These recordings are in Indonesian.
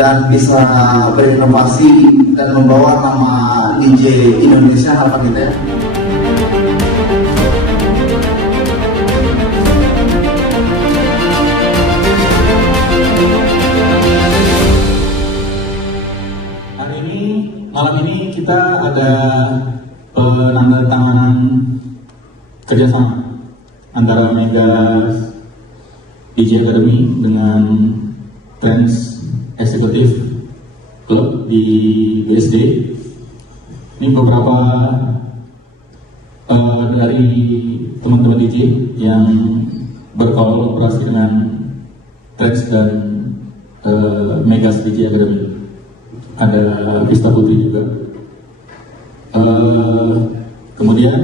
dan bisa berinovasi dan membawa nama DJ Indonesia, harapan kita ya. Malam ini kita ada penandatanganan kerjasama antara Megas DJ Academy dengan Trends Executive Club di BSD. Ini beberapa dari teman-teman DJ yang berkolaborasi dengan Trends dan Megas DJ Academy. Ada Vista Putri juga. Kemudian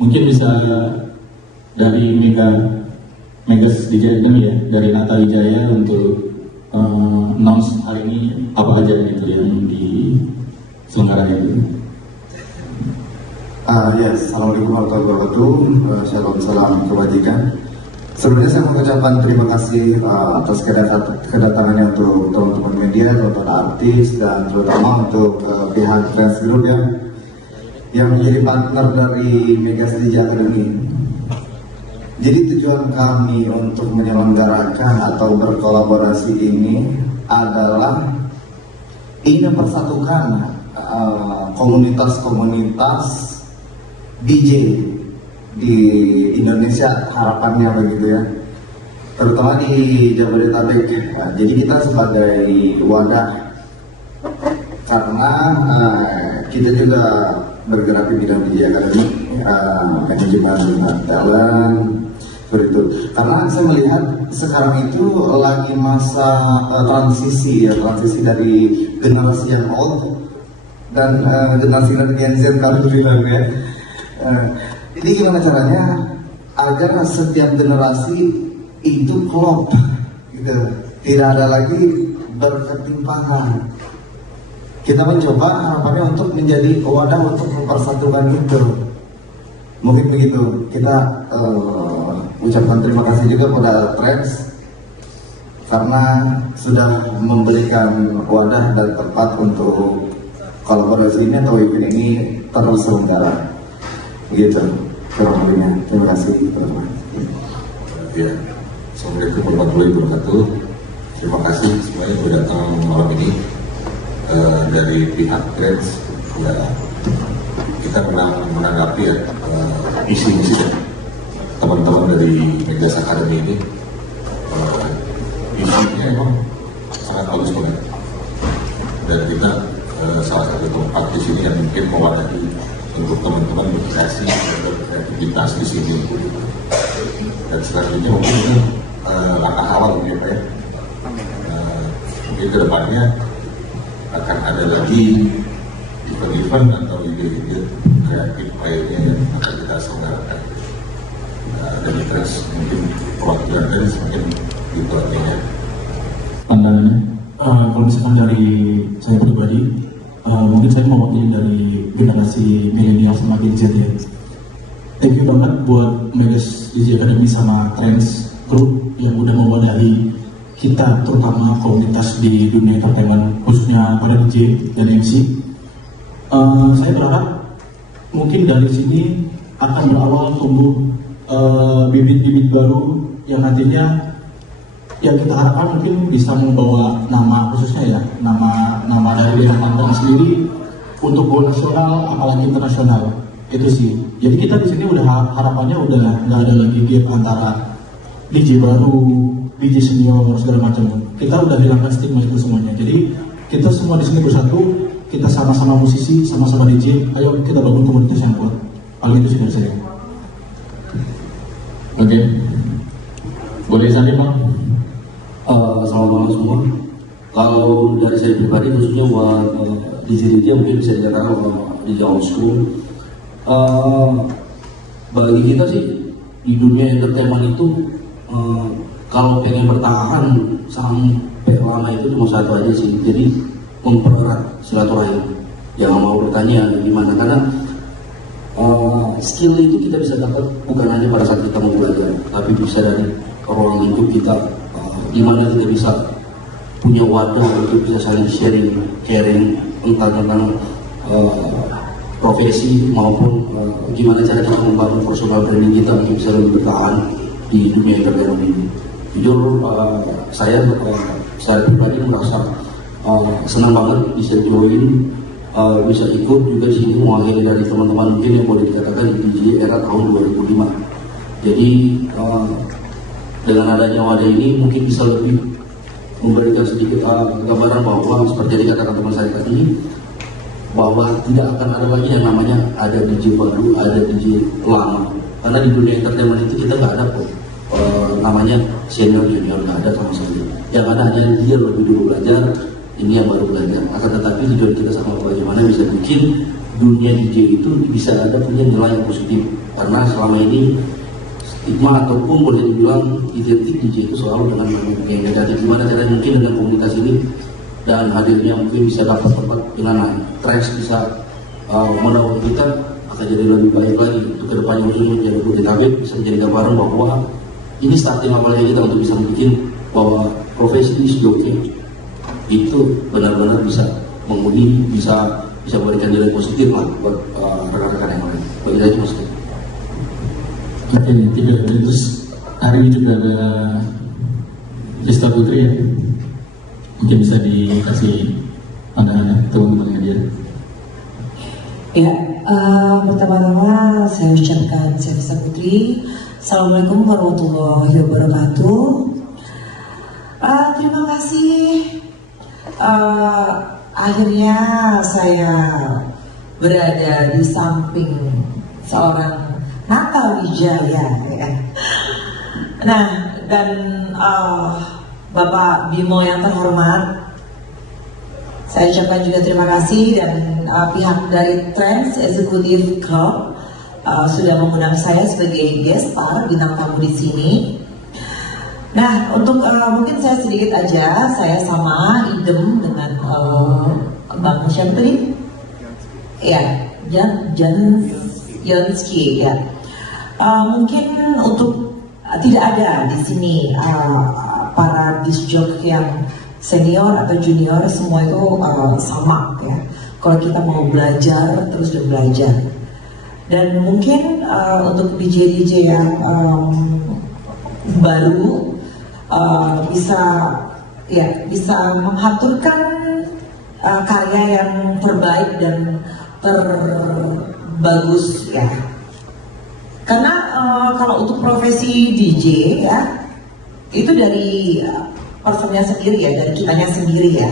mungkin bisa dari Megas DJ Academy ya, dari Nata Wijaya untuk announce hari ini apa aja itu yang diselenggarakan. Yes, Assalamualaikum warahmatullahi wabarakatuh. Shalom, salam kebajikan. Sebenarnya saya mengucapkan terima kasih atas kedatangannya untuk teman-teman media, teman-teman artis, dan terutama untuk pihak Trends Group yang menjadi partner dari Megas DJ Academy. Jadi tujuan kami untuk menyelenggarakan atau berkolaborasi ini adalah ingin mempersatukan komunitas-komunitas DJ di Indonesia, harapannya begitu ya, terutama di Jabodetabek. Jadi kita sebagai wadah, karena kita juga bergerak di bidang DJ Academy, manajemen talent, seperti itu. Karena saya melihat sekarang itu lagi masa transisi dari generasi yang old dan generasi dari Gen Z kalau bilang ya. Jadi gimana caranya agar setiap generasi itu klop, gitu, tidak ada lagi berketimpangan. Kita mencoba harapannya untuk menjadi wadah untuk mempersatukan itu. Mungkin begitu. Kita ucapkan terima kasih juga pada Trends karena sudah memberikan wadah dan tempat untuk kolaborasi ini atau event ini terselenggara. Begitu, terima kasih teman-teman. Ya, Assalamualaikum warahmatullahi wabarakatuh. Terima kasih semuanya sudah datang malam ini. Dari pihak Trends, ya, kita menanggapi ya, isi-isi teman-teman dari Megas Academy ini. Isinya emang sangat bagus banget. Dan kita salah satu tempat di sini yang mungkin mewadahi untuk teman-teman berkreasi dan beraktivitas di sini. Dan selanjutnya mungkin ini langkah awal ya Pak ya. Mungkin kedepannya akan ada lagi event-event atau ide-ide kreatif lainnya yang akan kita selenggarakan. Dari Trends mungkin perwakilan Trends mungkin gitu artinya. Pandangannya, kalau misalkan dari saya pribadi, mungkin saya mewakili dari generasi milenial sama Gen Z ya. Thank you banget buat Megas DJ Academy sama Trends Group yang udah mewadahi kita, terutama komunitas di dunia entertainment, khususnya para DJ dan MC. Saya berharap mungkin dari sini akan berawal tumbuh bibit-bibit baru yang nantinya yang kita harapkan mungkin bisa membawa nama, khususnya ya nama dari Dewan Pandan sendiri untuk go nasional apalagi internasional. Itu sih. Jadi kita di sini udah harapannya udah nggak ada lagi gap antara DJ baru, DJ senior segala macam. Kita udah hilangkan stigma itu semuanya. Jadi kita semua di sini bersatu, kita sama-sama musisi, sama-sama DJ. Ayo kita bangun komunitas yang kuat. Paling itu sih dari saya. Oke, boleh saja Bang. Assalamualaikum semua. Kalau dari saya pribadi khususnya buat DJ mungkin bisa dikatakan DJ old school. Bagi kita sih di dunia entertainment itu kalau pengen bertahan sampai lama itu cuma satu aja sih. Jadi mempererat silaturahim. Jangan mau bertanya gimana, karena skill itu kita bisa dapat bukan hanya pada saat kita mau belajar, tapi bisa dari ruang lingkup kita. Gimana kita bisa punya wadah untuk bisa saling sharing tentang profesi maupun gimana cara kita membangun personal branding kita untuk bisa lebih bertahan di dunia entertainment ini. Jujur saya pribadi merasa senang banget bisa join, bisa ikut juga di sini mewakili dari teman-teman mungkin yang boleh dikatakan di DJ era tahun 2005. Jadi dengan adanya wadah ini mungkin bisa lebih memberikan sedikit gambaran bahwa seperti yang dikatakan teman saya tadi, bahwa tidak akan ada lagi yang namanya ada DJ baru, ada DJ lama. Karena di dunia entertainment itu kita nggak ada namanya senior junior, nggak ada sama sekali. Yang ada hanya dia lebih dulu belajar, ini yang baru belajar. Akan tetapi tujuan kita sama bagaimana bisa bikin dunia DJ itu bisa ada punya nilai yang positif. Karena selama ini stigma ataupun boleh dibilang identik DJ itu selalu dengan yang negatif. Gimana cara mungkin dengan komunitas ini dan hadirnya mungkin bisa dapat tempat dengan trends bisa mendorong kita akan jadi lebih baik lagi untuk kedepannya, khususnya menjadi Jabodetabek bisa menjadi gambaran bahwa ini starting awalnya kita untuk bisa bikin bahwa profesi di Joki itu benar-benar bisa menguji, bisa memberikan nilai positif lah buat rekan-rekan yang lain. Bagi saya cuma sekian. Oke, tidak. Terus hari ini juga ada Rista Putri ya, mungkin bisa dikasih pandangan teman-teman yang hadir. Ya, pertama-tama saya ucapkan saya Rista Putri. Assalamualaikum warahmatullahi wabarakatuh. Terima kasih. Akhirnya saya berada di samping seorang Nata Wijaya, ya. Nah, dan Bapak Bimo yang terhormat, saya ucapkan juga terima kasih, dan pihak dari Trends Executive Club sudah mengundang saya sebagai guest star bintang tamu di sini. Nah, untuk mungkin saya sedikit aja, saya sama idem dengan Bang siapa tadi? Ya, Jansky ya. Mungkin untuk tidak ada di sini para disc jockey yang senior atau junior, semua itu sama ya. Kalau kita mau belajar terus dan belajar. Dan mungkin untuk DJ yang baru bisa menghaturkan karya yang terbaik dan terbagus ya. Karena kalau untuk profesi DJ ya, itu dari personnya sendiri ya, dari kitanya sendiri ya.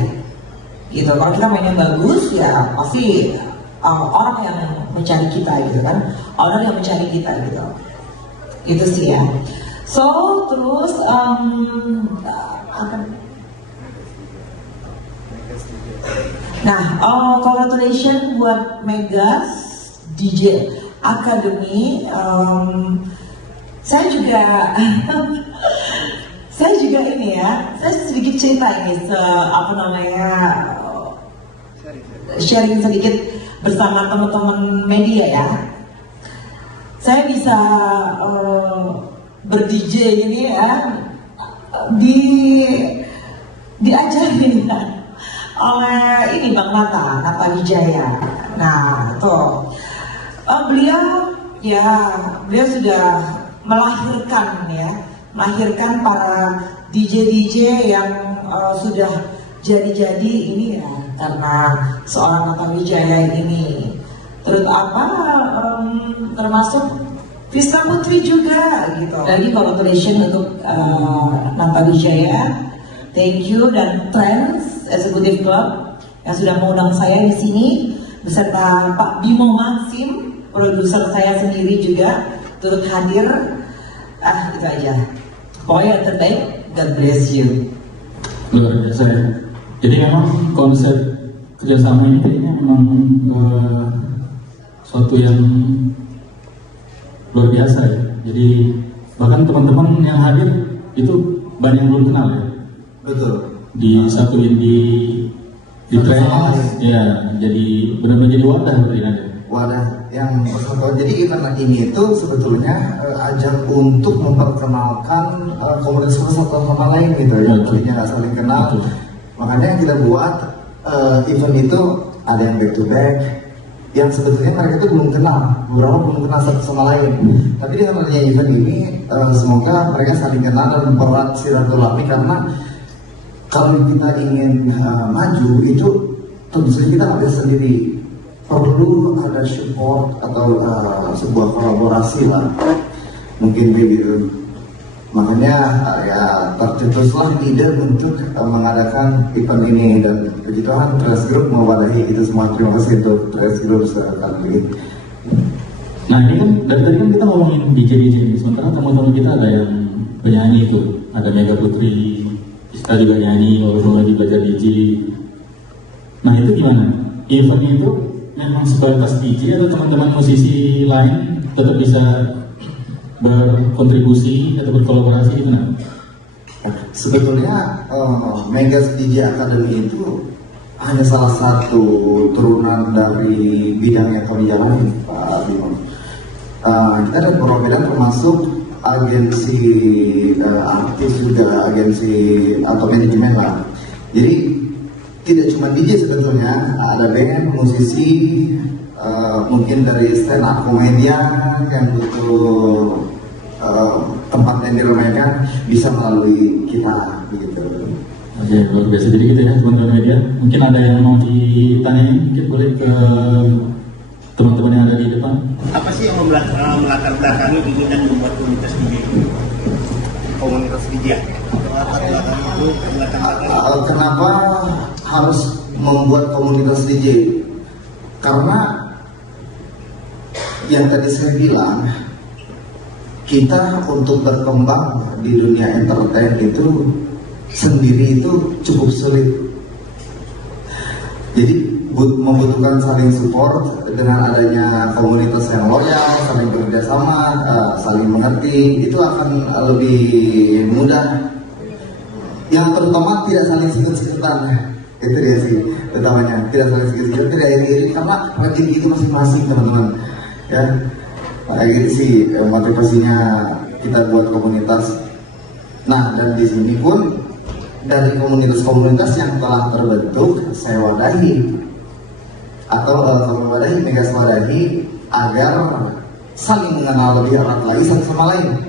Gitu. Kalau kita mainnya bagus ya pasti orang yang mencari kita gitu kan, orang yang mencari kita gitu. Itu sih ya. So terus congratulations buat Megas DJ Academy. Saya juga ini ya, saya sedikit cerita ini, sharing sedikit bersama teman-teman media ya. Saya bisa ber-DJ ini ya, diajarin ya, oleh ini Bang Nata Wijaya. Nah tuh beliau sudah melahirkan para DJ yang sudah jadi ini ya, karena seorang Nata Wijaya ini. Termasuk Rista Putri juga gitu. Jadi congratulations untuk Nata Wijaya, thank you, dan Trends Executive Club yang sudah mengundang saya di sini beserta Pak Bimo Maxim, produser saya sendiri juga turut hadir. Itu aja. Pokoknya yang terbaik. God bless you. Luar biasa ya. Jadi memang konsep kerjasama ini kayaknya memang suatu yang luar biasa ya. Jadi bahkan teman-teman yang hadir itu banyak yang belum kenal ya. Betul. Disatuin di Trends ya, jadi benar-benar jadi wadah seperti ini. Wadah yang bersama. Jadi event ini itu sebetulnya ajang untuk memperkenalkan komunitas satu sama lain gitu ya. Tadinya nggak saling kenal. Makanya yang kita buat event itu ada yang back to back, yang sebetulnya mereka itu belum kenal, beberapa belum kenal satu sama lain. Tapi dengan adanya event ini, semoga mereka saling kenal dan mempererat silaturahmi, karena kalau kita ingin maju itu tentu saja kita nggak bisa sendiri, perlu ada support atau sebuah kolaborasi lah, mungkin begitu. Makanya ya tercetuslah ide untuk mengadakan event ini, dan begitu kan Trans Group mewadahi itu semua. Terima kasih untuk Trans Group kali ini. Nah ini kan dari tadi kan kita ngomongin DJ, sementara teman-teman kita ada yang penyanyi itu, ada Mega Putri, kita juga nyanyi walaupun lagi belajar DJ. Nah itu gimana? Event itu memang sebatas DJ atau teman-teman musisi lain tetap bisa berkontribusi atau berkolaborasi gitu? Sebetulnya Megas DJ Academy itu hanya salah satu turunan dari bidang yang kami jalani, Pak Bimo. Kita ada beberapa bidang, termasuk agensi artis juga, agensi atau manajemen lah. Jadi tidak cuma DJ sebetulnya, ada band, musisi, mungkin dari stand up komedian yang butuh tempat yang diramaikan bisa melalui kita begitu. Oke, luar biasa. Jadi gitu ya teman-teman media. Mungkin ada yang mau ditanyain, mungkin boleh ke teman-teman yang ada di depan. Apa sih yang melatar belakangi ingin membuat komunitas DJ? Komunitas DJ. Kenapa harus membuat komunitas DJ? Karena yang tadi saya bilang, kita untuk berkembang di dunia entertain itu sendiri itu cukup sulit. Jadi membutuhkan saling support. Dengan adanya komunitas yang loyal, saling bekerjasama, saling mengerti, itu akan lebih mudah. Yang terutama tidak saling sikut-sikutan, itu dia sih utamanya, tidak saling sikut-sikutan, tidak iri-iri, karena rezeki itu masing-masing teman-teman ya. Kayak gitu sih motivasinya kita buat komunitas. Nah, dan di sini pun dari komunitas-komunitas yang telah terbentuk saya wadahi atau wadahi, Megas wadahi agar saling mengenal lebih erat lagi satu sama lain.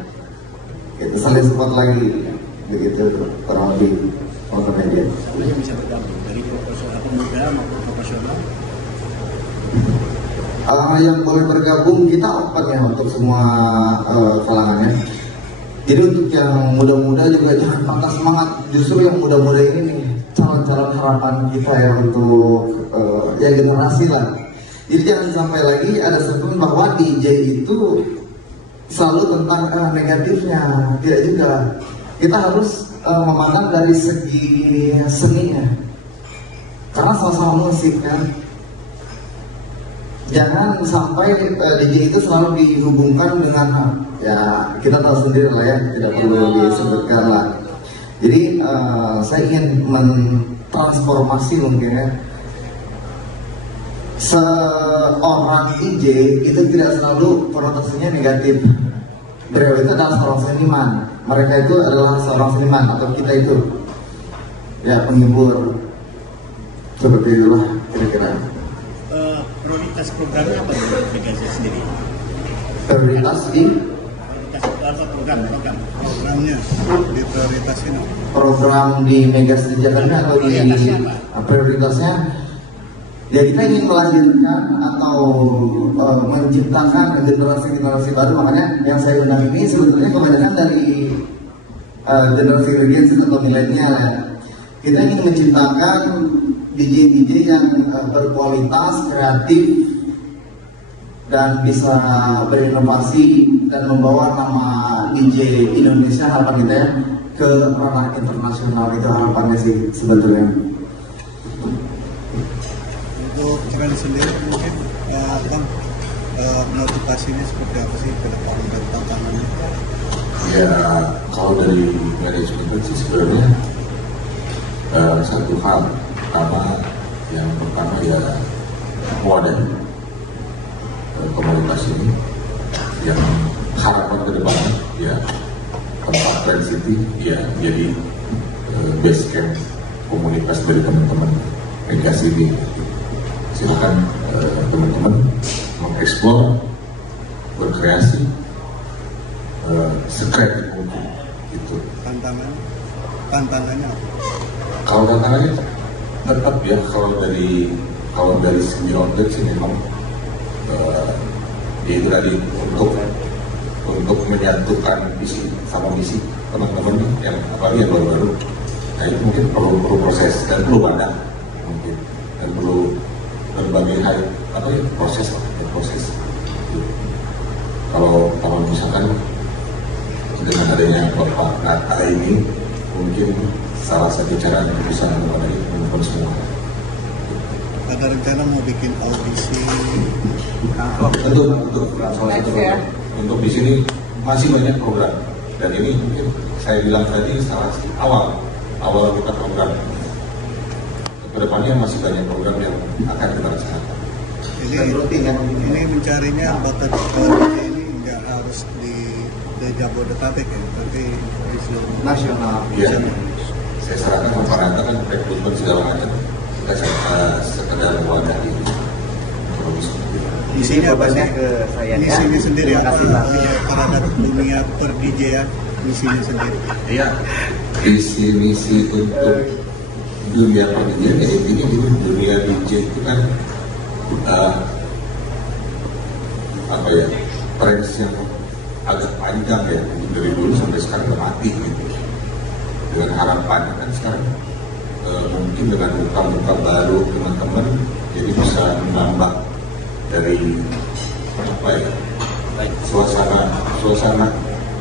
Itu saling support lagi, begitu kurang lebih untuk media. Bisa bergabung dari profesional muda maupun profesional. Yang boleh bergabung kita open ya untuk semua kalangannya. Jadi untuk yang muda-muda juga jangan patah semangat. Justru yang muda-muda ini nih calon-calon harapan kita ya untuk ya generasi lah. Jadi jangan sampai lagi ada statement bahwa DJ itu selalu tentang negatifnya. Tidak juga. Kita harus memandang dari segi seninya. Karena sama-sama musik kan. Jangan sampai DJ itu selalu dihubungkan dengan ya kita tahu sendiri lah ya, tidak perlu disebutkan lah. Jadi saya ingin mentransformasi mungkin ya, seorang DJ itu tidak selalu konotasinya negatif. Beliau itu adalah seorang seniman, mereka itu adalah seorang seniman, atau kita itu ya penghibur, seperti itulah kira-kira. Prioritas programnya apa di Megas sendiri? Prioritas di programnya diprioritasin. Program di Megas Jakarta atau di prioritasnya ya kita ingin melahirkan atau menciptakan generasi baru. Makanya yang saya undang ini sebetulnya kebanyakan dari generasi regency atau milenial ya. Kita ingin menciptakan DJ yang berkualitas, kreatif, dan bisa berinovasi dan membawa nama DJ Indonesia, harapan kita ya, ke ranah internasional. Itu harapannya sih sebetulnya. Untuk tren sendiri mungkin kan motivasinya seperti apa sih ke depan dan tantangannya? Ya kalau dari manajemen sih sebenarnya satu hal. Yang pertama ya wadah komunitas ini yang harapan ke depannya ya tempat Trans City ya jadi base camp komunitas. request dari teman-teman media sini. Silakan teman-teman mengeksplor, berkreasi, sekreatif mungkin gitu. Tantangannya apa? Kalau tantangannya tetap ya, kalau dari segi outlet sih memang itu tadi untuk menyatukan visi sama misi teman-teman yang apalagi yang baru-baru. Nah itu mungkin perlu proses dan perlu wadah mungkin, dan perlu berbagai hal proses. Kalau misalkan dengan adanya Bapak Nata ini mungkin salah satu cara untuk bisa memenuhi teman-teman semua. Ada rencana mau bikin audisi? Untuk di sini masih banyak program, dan ini mungkin saya bilang tadi salah satu awal kita program. Kedepannya masih banyak program yang akan kita laksanakan. Ini mencarinya bakat ini nggak harus di Jabodetabek ya, tapi di seluruh Nasional. Iya. Saya sarankan memperhatikan kan rekrutmen segala macam. Kita sekedar wadah ini. Di sini apa sih? Misinya sendiri apa? Terhadap dunia per DJ ya, misinya sendiri. Iya. Misi untuk dunia per DJ, ini dunia DJ itu kan trends yang agak panjang ya, dari dulu sampai sekarang udah mati gitu. Dengan harapan kan sekarang mungkin dengan muka-muka baru teman-teman jadi bisa menambah dari suasana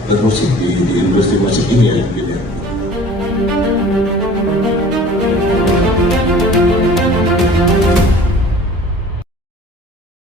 bermusik di industri musik ini ya mungkin ya.